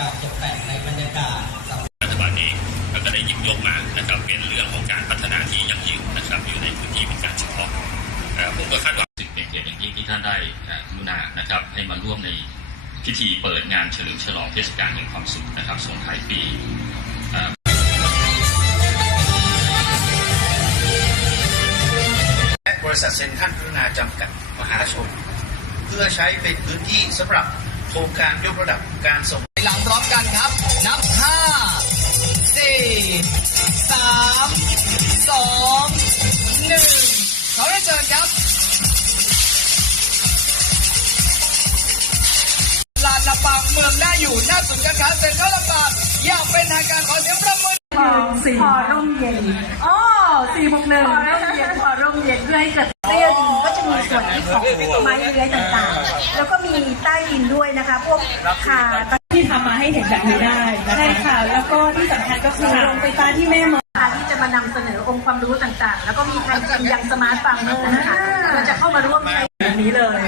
การตกแต่งในบรรยากาศรัฐบาลเองก็ได้ยิบยกมานะครับเป็นเรื่องของการพัฒนาที่ยั่งยืนนะครับอยู่ในพื้นที่เป็นการเฉพาะผมก็คาดหวังสิ่งเป็นเกียรติอย่างยิ่งที่ท่านได้กรุณานะครับให้มาร่วมในพิธีเปิดงานเฉลิมฉลองเทศกาลแห่งความสุขนะครับส่งท้ายปีและบริษัทเซ็นทรัลพัฒนาจำกัดมหาชน เพื่อใช้เป็นพื้นที่สำหรับ โครงการยกระดับการส่งหลังพร้อมกันครับ นับห้าสี่สามสองหนึ่งขอได้เชิญครับลานลำปางเมืองน่าอยู่น่าสุนการค้าเซ็นทรัลลำปางอย่างเป็นทางการขอเสียงปรบมือพอพอร่มเย็นอ๋อสี่บวกหนึ่งพอร่มเย็นพอร่มเย็นเพื่อให้เกิดเรียดินก็จะมีส่วนที่ของไม้เลื้อยต่างๆ แล้วก็มีใต้ดินด้วยนะคะ พวกคาที่ทำมาให้เห็นแบบนี้ได้ใช่ค่ะ แล้วก็ที่สำคัญก็คือโรงไฟฟ้าที่แม่เมืองคาที่จะมานำเสนอองค์ความรู้ต่างๆ แล้วก็มีการกินยังสมาร์ทฟาร์มเมอร์นะคะเราจะเข้ามาร่วมใช้แบบนี้เลย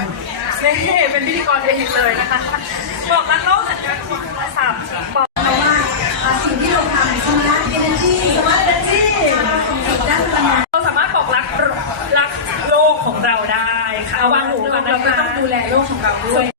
เน่เป็นพิธีกรเองเลยนะคะบอกรักโลกสัญญาณโทรศัพท์บอกเราว่าอ่าสิ่งที่เราทำสมาร์ทเอเนจีสมาร์ทเอเนจีด้านพลังงานเราสามารถบอกรักรักโลกของเราได้ คะวางหูกันนะก็คะต้องดูแลโลกของเราด้วย